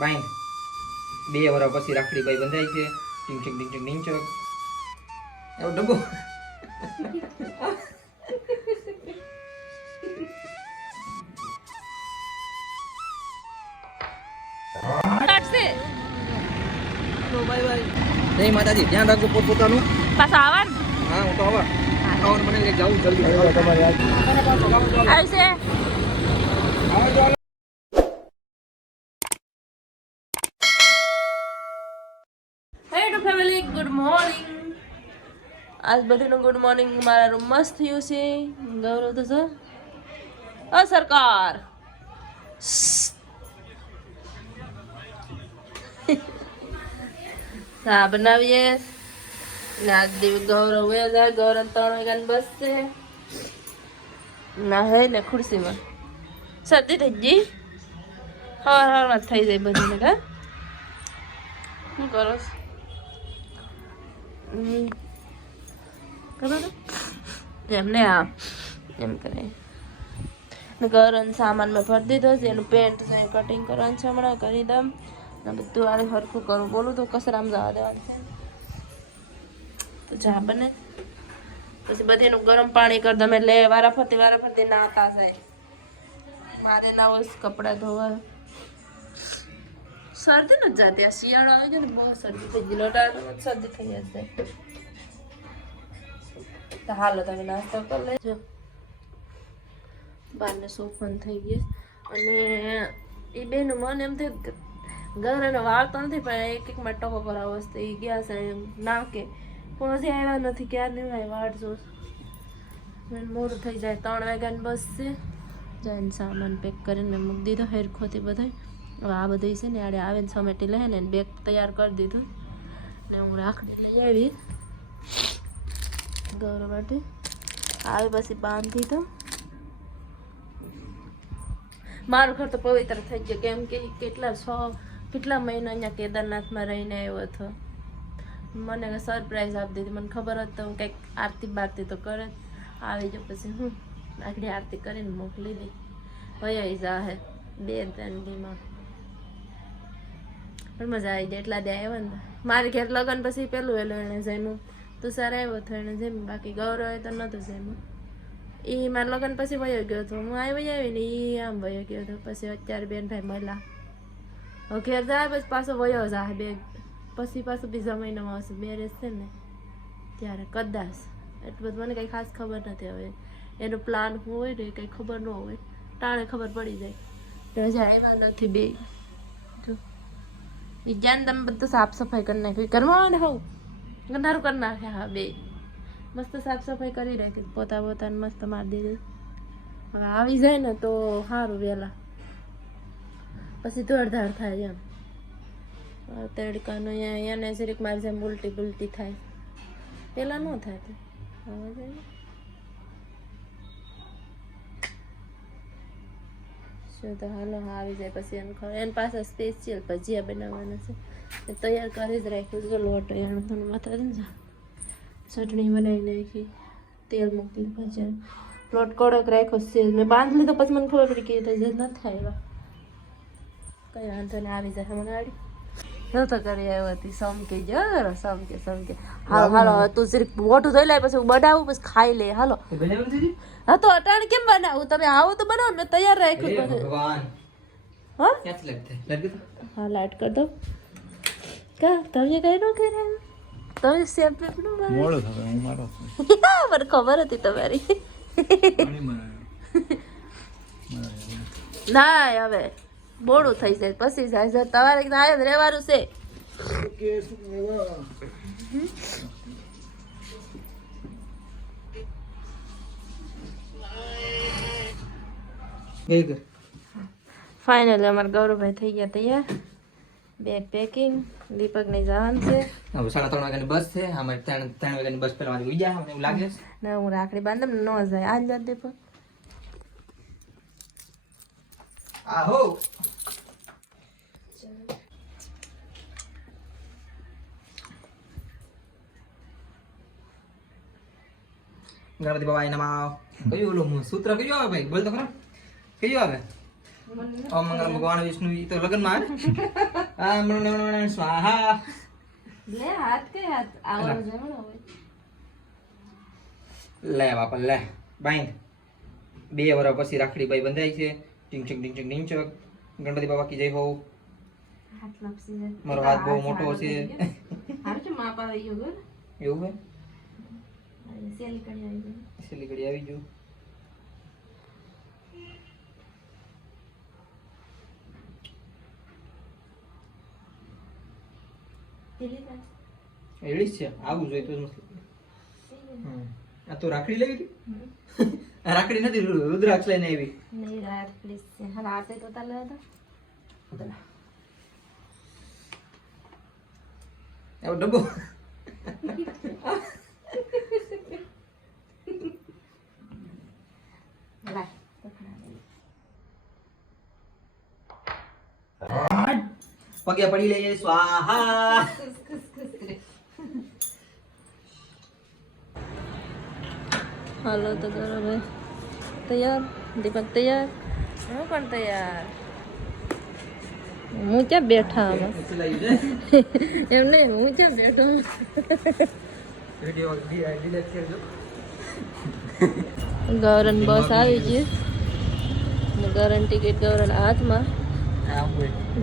બાઈન 2 વર્ષ પછી રાખડી ભાઈ બંધાય છે ટીંગ ટીંગ ટીંગ ટીંગ ચોક એવો ડબ્બો તો બાય બાય જય માતાજી ધ્યાન રાખજો પોતપોતાનું પાછા આવવાનું હા હું તો હવે ખાવાનું મને લઈ જાઉં જલ્દી તમારી આવશે હેલો ફેમિલી ગુડ મોર્નિંગ આજ બધીનું ગુડ મોર્નિંગ મારા રૂમ મસ્ત થયું છે ગૌરવ તો સર સરકાર ચા બનાવીએ ને આજ દિવસ ગૌરવ જાય ગૌરવ 3 વાગ્યાની બસ છે ના હે ને ખુરશીમાં શરદી થઈ ગઈ હવારમાં થઈ જાય બધાને કા શું કરો એમને આ એમ કરે ગૌરવ સામાન મેં ભરી દીધો છે એનું પેન્ટ છે કટિંગ કરવાનું છે હમણાં કરી દમ ને બધું આને હરખું કરું બોલું તો કસરામાં જવા દેવાનું છે તો ચા બને પછી બધીનું ગરમ પાણી કરી દમ એટલે વારા ફરતી નાતા જાય મારે ના હોય કપડાં ધોવા શરદી નથી જાતી આ શિયાળો આવે છે ને બહુ શરદી થઈ ગઈ લોટા શરદી થઈ જશે તો હાલો તમે નાસ્તો કરી લેજો બારને સોફન થઈ ગઈ અને એ બેનું મને એમ થયું ગૌરવને વાળ તો નથી પણ એક માં ટકો કરાવો વસ્તુ એ ગયા છે નાકે પણ હજી આવ્યા નથી ક્યારે નહીં આવ્યા વાળ જો મોડું થઈ જાય 3 વાગ્યાની બસ છે જઈને સામાન પેક કરીને મેં મૂકી દીધો હેરખોથી બધા હવે આ બધું છે ને આડે આવે ને સમેટી લે ને બેગ તૈયાર કરી દીધું ને હું રાખડી લઈ આવી ગૌરવ માટે આવે પછી બાંધી તો મારું ઘર તો પવિત્ર થઈ ગયું કેમ કે કેટલા મહિના અહીંયા કેદારનાથમાં રહીને આવ્યો હતો મને સરપ્રાઈઝ આપી દીધી મને ખબર હતી તો હું કંઈક આરતી બારતી તો કરે આવી જો પછી હું રાખડી આરતી કરીને મોકલી દી ભય જા હે 2-3 દીમાં પણ મજા આવી જાય એટલા દે આવ્યા ને મારે ઘેર લગન પછી પેલું વહેલું એને જમ્યું તો સર આવ્યો હતો એને જમ્યું બાકી ગૌરવ તો નહોતું જમ્યું એ મારા લગન પછી વયો ગયો હતો હું આવી ને એ આમ વયો ગયો હતો પછી અત્યારે બેન ભાઈ મળ્યા હવે ઘેર જાય પછી પાછો વયો જાય બે પછી પાછું બીજા મહિનામાં આવશે મેરેજ છે ને ત્યારે કદાચ એટલું બધું મને કંઈ ખાસ ખબર નથી હવે એનો પ્લાન શું હોય ને કંઈ ખબર ન હોય ટાણે ખબર પડી જાય તો હજી આવ્યા નથી બે જો એ જ્યાં તમે બધું સાફ સફાઈ કરી નાખી ઘરમાં આવે ને હોવ ગંધારું કરી નાખે હા બે મસ્ત સાફ સફાઈ કરી રાખી પોતાને મસ્ત મારી દીધી હવે આવી જાય ને તો સારું વહેલા પછી દોડધાડ થાય એમ તડકાનો એને જરીક મારી જેમ ઉલટી થાય પેલા ન થતી હવે જાય શું તો હાલો આવી જાય પછી એની પાસે સ્પેશિયલ ભજીયા બનાવવાના છે તૈયાર કરી જ રાખ્યું છે લોટ એનું થોડું માથા ને ચટણી બનાવી નાખી તેલ મૂકી ભજીયા લોટ કડક રાખ્યો છે મેં બાંધી લીધો પછી મને ખબર પડી કે નથી આવ્યા કઈ વાંધો ને આવી જાય મને આડી તો કરી આવ્યો હતી સમકે જરો સમકે હાલો તું જરીક મોટું થઈ લાય પછી હું બનાવું પછી ખાઈ લે હાલો હા તો અટાણ કેમ બનાવું તમે આવો તો બનાવો મેં તૈયાર રાખ્યું ભગવાન હા ક્યાં લગતે હા લાઈટ કર દો કા તમે કઈ નો કરે તમે સેમ પેપ નો મોડું થશે હું મારો મને ખબર હતી તમારી ના હવે મોડું થઈ જાય પછી જાય તમારે આયા રહેવાનું છે ફાઇનલ અમારા ગૌરવભાઈ થઈ ગયા તૈયાર બેગ પેકિંગ દીપક ને જવાનું છે હવે 3:30 વાગ્યાની બસ છે અમારે 3 વાગ્યાની બસ પહેલા ઉઈ જાય મને એવું લાગે છે ના હું રાખડી બાંધમ ન જાય આજ જ દીપક આહો ગણપતિ બાબા નમઃ કયું ઓલું સૂત્ર કયું આવે ભાઈ બોલ તો ખરો કયું આવે ઓમ મંગલમ ભગવાન વિષ્ણુ ઈ તો લગન માં આવે સ્વાહા. લે હાથ કે હાથ આવો જમણો હોય. લે બાપા લે બાઈન 2 વર્ષ પછી રાખડી બાઈ બંધાય છે. ટીંચક ટીંચક ટીંચક. ગણપતિ બાપા કી જય હો. હાથ લપસી જાય. મારો હાથ બહુ મોટો છે. હાર કે માપ આવી ગયો ગર. એવું હે સેલી કરી આવી ગઈ. છેલ્લી ઘડી આવી ગયું. પેલી તા એડી જ છે આવું જોઈએ તો જ મસ્ત લાગે. આ તો રાખડી લેવી હતી. આ રાખડી નથી રુદ્રાક્ષ લઈને આવી. નહીં રાત પ્લીઝ છે હા રાતે તો તાલે હતા એવો ડબ્બો. લાય પગે પડી લઈએ સ્વાહા. હાલો તો કરો ભાઈ તૈયાર દીપક તૈયાર હું પણ તૈયાર હું ક્યાં બેઠા આમાં એમ નહીં હું ક્યાં બેઠો ગૌરન બસ આવી ગઈ ને ગૌરન ટિકિટ ગૌરન હાથમાં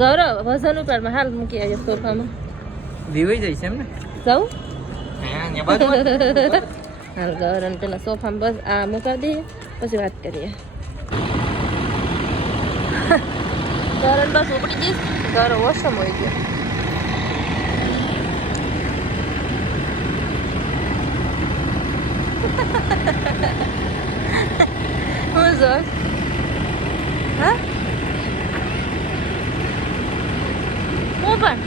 ગૌરવ વજન ઉપાડમાં હાલ મૂકી આવ્યો સોફામાં દીવાઈ જાય છે એમ ને જાઉં હા બાજુ હાલ ગૌરન પેલા સોફામાં બસ આ મૂકા દઈએ પછી વાત કરીએ ગૌરન બસ ઉપડી જઈશ ગૌરવ વોશરૂમ હોય ગયો હું જોશ હા હું પણ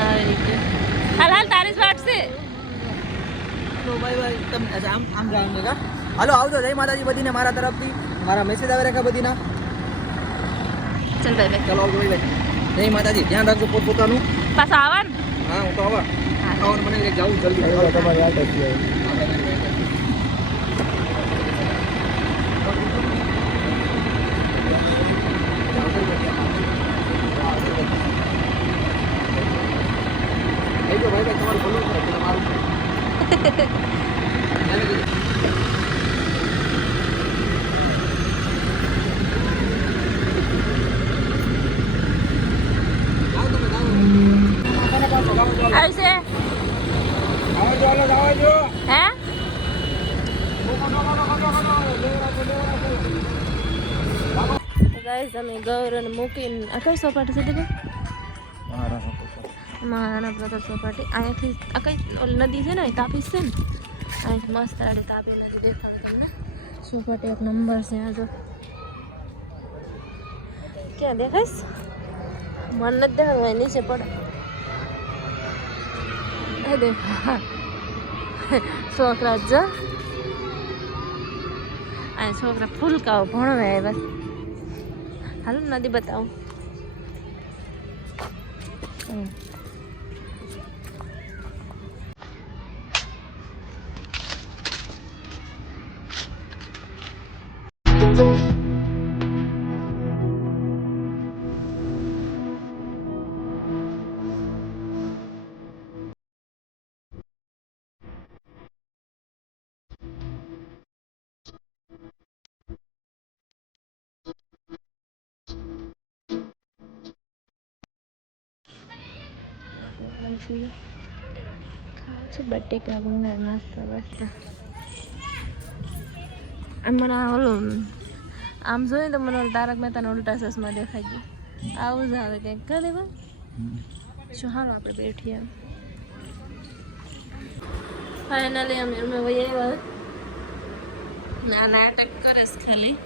આવી ગયું હાલ હાલ તારી જ વાટ છે આમ જવાનું છે હાલો આવજો જય માતાજી બધીને મારા તરફથી મારા મેસેજ આવે રેખા બધીના. ચાલ ભાઈ ચલો આવજો ભાઈ જય માતાજી ધ્યાન રાખજો પોતપોતાનું. પાછા આવા ને હા હું તો આવા મને જવું જલ્દી તમારી વાત છે. ભાઈ તમારું ભલું કરે તમારું આવશે હે ગાઈસ અમે ગૌરન મૂકીને આ કઈ સોપાટી છે દીકરા મહારાણા પ્રતાપ સોપાટી અહીંયાથી આ કઈ નદી છે ને તાપી છે ને અહીંથી મસ્ત આડે તાપી નદી દેખાય તમને સોપાટી એક નંબર છે આ જો ક્યાં દેખાઈશ મન નથી દેખાતું નીચે પડે એ દેખા છોકરા જો આ છોકરા ફૂલકાઓ ભણવા આવ્યા હાલો નદી બતાવું બટેકા ભૂંગળા નાસ્તો બસ આમ મને ઓલું આમ જોઈએ તો મને ઓલું તારક મહેતાના ઉલ્ટા ચશ્મા દેખાઈ ગયું આવું જ આવે કંઈક કરે ભાઈ શું હાલો આપણે બેઠીએ ફાઇનલી અમે વહી આવ્યા ના નાટક કરે છે ખાલી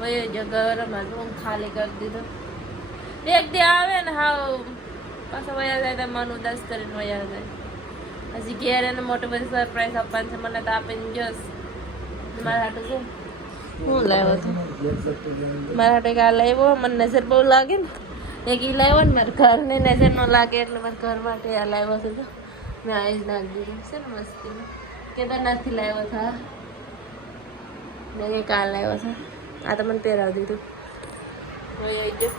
વહી જો ગરમમાં રૂમ ખાલી કરી દીધો એક દી આવે ને હાવ પાછા વયા જાય તો મન ઉદાસ કરીને વયા જાય હજી ઘેર એને મોટી બધી સરપ્રાઈઝ આપવાની છે મને તો આપીને જોશ મારા હાટું શું હું લાવ્યો હતો મારા હાટું એક આ લાવ્યો મને નજર બહુ લાગે ને એક ઈ લાવ્યો ને મારા ઘરને નજર ન લાગે એટલે મારા ઘર માટે આ લાવ્યો હતો મેં આ જ નાખી દીધું છે ને મસ્તીમાં કેદારનાથથી લાવ્યો હતા મેં એક આ લાવ્યો છે આ તો મને પહેરાવી દીધું વહી ગયો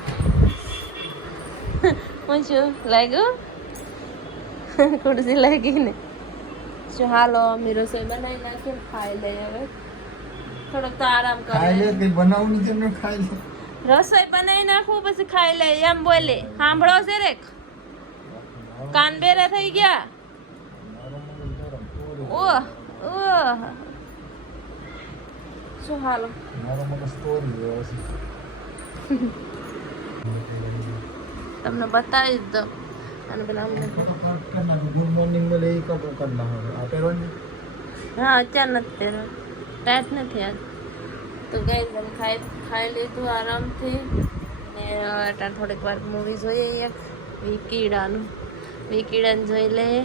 હું શું લાગ્યું ખુરશી લાગી ને શું હાલો અમે રસોઈ બનાવી નાખીએ ને ખાઈ લઈએ હવે થોડોક તો આરામ ખાઈ લે કરે કઈ બનાવવું નથી એમને ખાઈ લે રસોઈ બનાવી નાખું પછી ખાઈ લઈએ એમ બોલે સાંભળો છે રે કાન બેરા થઈ ગયા ઓહ ઓહ શું હાલો મારો મને સ્ટોરી જોવે છે તમને બતાવી જ દો અને પેલા અમને ગુડ મોર્નિંગ માં લઈ કપો કરી નાખો આ પહેરવાની હા અત્યાર નથી પહેરવા ટાઈટ નથી આજ તો ગઈ તમે ખાઈ લીધું આરામથી ને અત્યારે થોડીક વાર મૂવી જોઈએ એક વિકીડાનું જોઈ લઈએ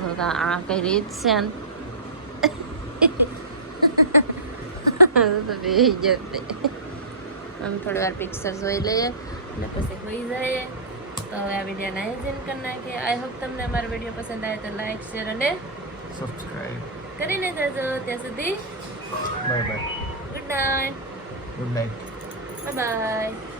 જોતા આ કઈ રીત છે ને તો બેસી જશે અમે થોડી વાર પિક્ચર જોઈ લઈએ અને પછી હોઈ જાય તો હવે આ વિડીયોને એન્ડ કરી નાખીએ આઈ હોપ તમને અમારો વિડીયો પસંદ આવે તો લાઈક શેર અને સબસ્ક્રાઇબ કરીને જજો ત્યાં સુધી bye bye good night good night bye bye